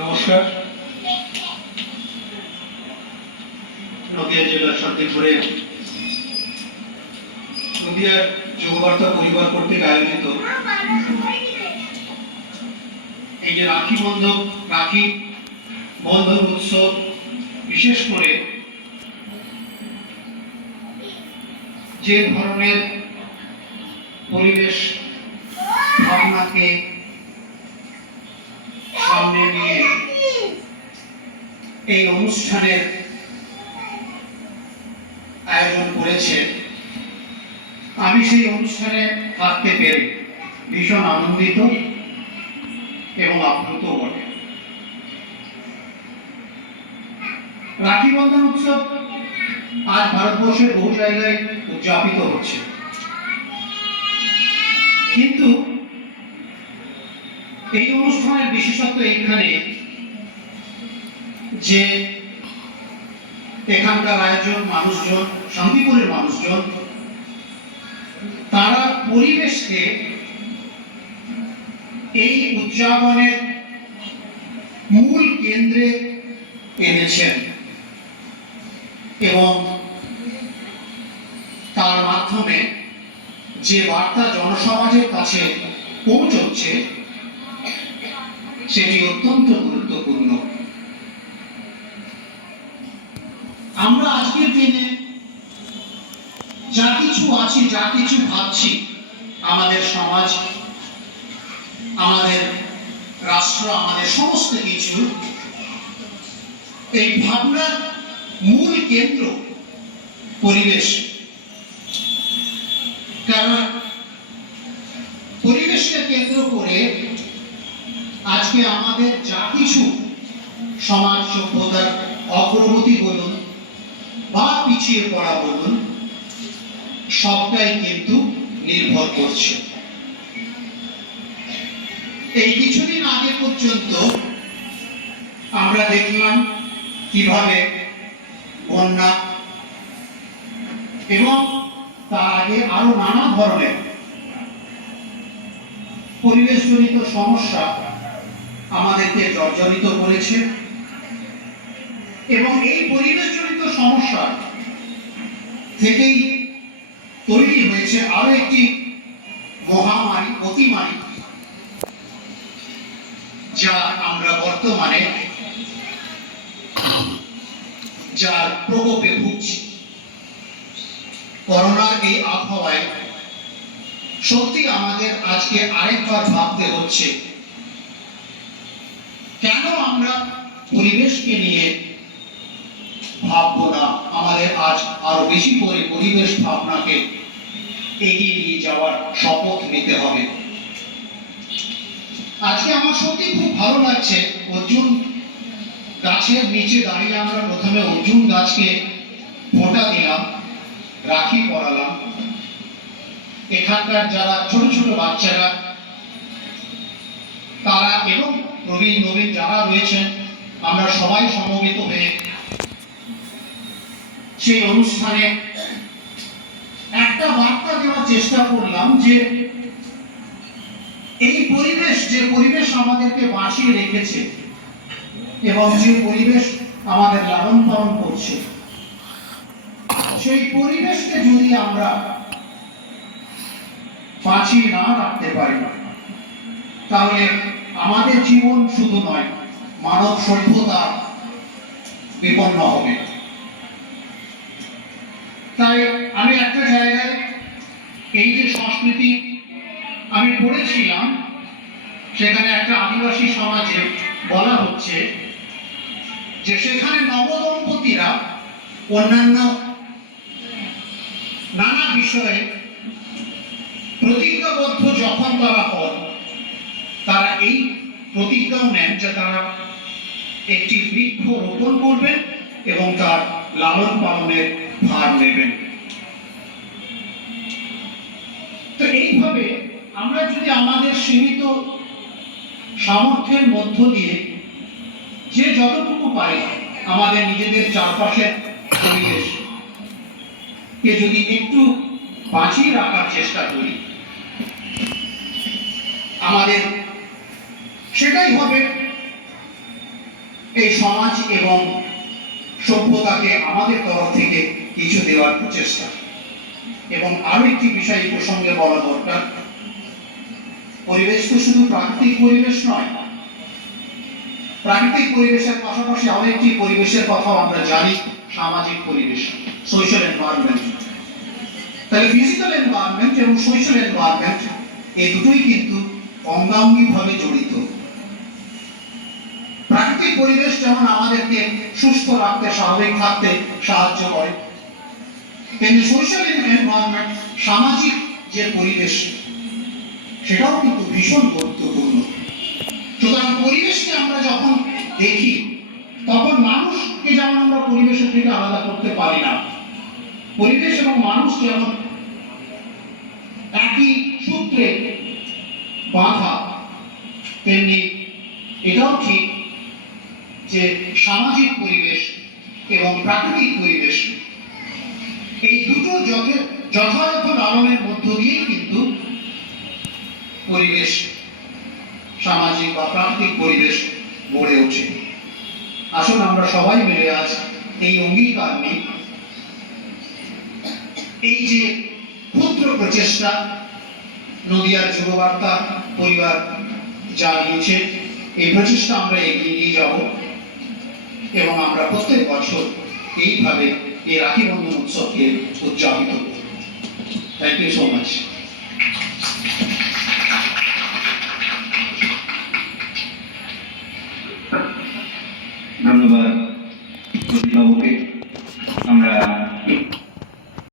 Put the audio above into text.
নমস্কার। নদিয়া জেলার শান্তিপুরে নদিয়া যুববার্তা পরিবার কর্তৃক আয়োজিত এই যে রাখি বন্ধন রাখি বন্ধন উৎসব, বিশেষ করে যে ধরনের পরিবেশ ভাবনাকে সামনে নিয়ে এই অনুষ্ঠানের আয়োজন করেছে। আমি সেই অনুষ্ঠানে থাকতে পেরে ভীষণ আনন্দিত এবং আপ্লুত বটে। রাখি বন্ধন উৎসব আজ ভারতবর্ষের বহু জায়গায় উদযাপিত হচ্ছে। কিন্তু এই অনুষ্ঠানের বিশেষত্ব এইখানে যে এখানকার আয়োজন, মানুষজন, শান্তিপুরের মানুষজন, তারা পরিবেশকে এই উদযাপনের মূল কেন্দ্রে এনেছেন এবং তার মাধ্যমে যে বার্তা জনসমাজের কাছে পৌঁছচ্ছে সেটি অত্যন্ত গুরুত্বপূর্ণ। আমরা আজকের দিনে যা কিছু আছি, যা কিছু ভাবছি, আমাদের সমাজ, আমাদের রাষ্ট্র, আমাদের সমস্ত কিছু, এই ভাবনার মূল কেন্দ্র পরিবেশ। কারণ পরিবেশকে কেন্দ্র করে আজকে আমাদের যা কিছু সমাজ সভ্যতার অগ্রগতি বলুন বা পিছিয়ে পড়া বলুন, সবটাই কিন্তু নির্ভর করছে। এই কিছুদিন আগে পর্যন্ত আমরা দেখলাম কীভাবে বন্যা এবং তার আগে আরও নানা ধরনের পরিবেশজনিত সমস্যা আমাদেরকে জর্জরিত করেছে। এবং এই পরিবেশজনিত সমস্যা থেকেই তৈরি হয়েছে আরও একটি মহামারী, অতিমারী, যা আমরা বর্তমানে যার প্রকোপে ভুগছি। করোনার এই আবহাওয়ায় সত্যি আমাদের আজকে আরেকবার ভাবতে হচ্ছে আমরা পরিবেশকে নিয়ে ভাববো না। আমাদের আজ আরও বেশি করে পরিবেশ ভাবনাকে এগিয়ে নিয়ে যাওয়ার শপথ নিতে হবে। আজকে আমার সত্যি খুব ভালো লাগছে অর্জুন গাছের নিচে দাঁড়িয়ে আমরা প্রথমে অর্জুন গাছকে ফোঁটা দিলাম, রাখি পরালাম। এখানকার যারা ছোট ছোট বাচ্চারা, তারা এবং প্রবীণ নবীন যারা রয়েছেন, আমরা সবাই সমবেত হয়ে সেই অনুষ্ঠানে একটা বার্তা দেওয়ার চেষ্টা করলাম যে এই পরিবেশ, যে পরিবেশ আমাদেরকে বাঁচিয়ে রেখেছে এবং যে পরিবেশ আমাদের লালন পালন করছে, সেই পরিবেশকে যদি আমরা বাঁচিয়ে না রাখতে পারি, তাহলে আমাদের শুধু নয়, মানব সভ্যতা বিপন্ন হবে। তাই আমি একটা জায়গায় এই যে সংস্কৃতি আমি পড়েছিলাম, সেখানে একটা আদিবাসী সমাজে বলা হচ্ছে যে সেখানে নবদম্পতিরা অন্যান্য নানা বিষয়ে প্রতিজ্ঞাবদ্ধ যখন তারা হন, তারা এই প্রতিজ্ঞাও নেন যে তারা একটি বৃক্ষ রোপণ করবেন এবং তার লালন পালনের ভার নেবেন। তো এইভাবে আমরা যদি আমাদের সীমিত সামর্থ্যের মধ্য দিয়ে যে যতটুকু পারি আমাদের নিজেদের চারপাশের পরিবেশ কে যদি একটু বাঁচিয়ে রাখার চেষ্টা করি, আমাদের সেটাই হবে। এই সমাজ এবং সভ্যতাকে আমাদের তরফ থেকে কিছু দেওয়ার প্রচেষ্টা। এবং আরও একটি বিষয় প্রসঙ্গে বলা দরকার। পরিবেশ তো শুধু প্রাকৃতিক পরিবেশ নয়। প্রাকৃতিক পরিবেশের পাশাপাশি একটি পরিবেশের কথাও আমরা জানি, সামাজিক পরিবেশ সোশ্যাল এনভায়রনমেন্ট তাহলে ফিজিক্যাল এনভায়রনমেন্ট এবং সোশ্যাল এনভায়রনমেন্ট এই দুটোই কিন্তু অঙ্গাঙ্গি ভাবে জড়িত। প্রাকৃতিক পরিবেশ যেমন আমাদেরকে সুস্থ রাখতে, স্বাভাবিক থাকতে সাহায্য করে, তেমনি সোশ্যাল এনভায়রনমেন্ট সামাজিক যে পরিবেশ, সেটাও কিন্তু ভীষণ গুরুত্বপূর্ণ। সুতরাং পরিবেশকে আমরা যখন দেখি, তখন মানুষকে যেমন আমরা পরিবেশের থেকে আলাদা করতে পারি না, পরিবেশ এবং মানুষ যেমন একই সূত্রে বাঁধা, তেমনি এটাও ঠিক যে সামাজিক পরিবেশ এবং প্রাকৃতিক পরিবেশ, এই দুটো যথে- যথাযথ লালনের মধ্য দিয়েই কিন্তু পরিবেশ সামাজিক বা প্রাকৃতিক পরিবেশ গড়ে ওঠে। আসুন আমরা সবাই মিলে আজ এই অঙ্গীকার নিই। এই যে ক্ষুদ্র প্রচেষ্টা নদিয়ার যুববার্তা পরিবার যা নিয়েছে এই প্রচেষ্টা আমরা এগিয়ে নিয়ে যাব। এবং আমরা প্রত্যেক বছর এইভাবে এই রাখি বন্ধন উৎসবকে উদযাপিত থ্যাংক ইউ সো মাচ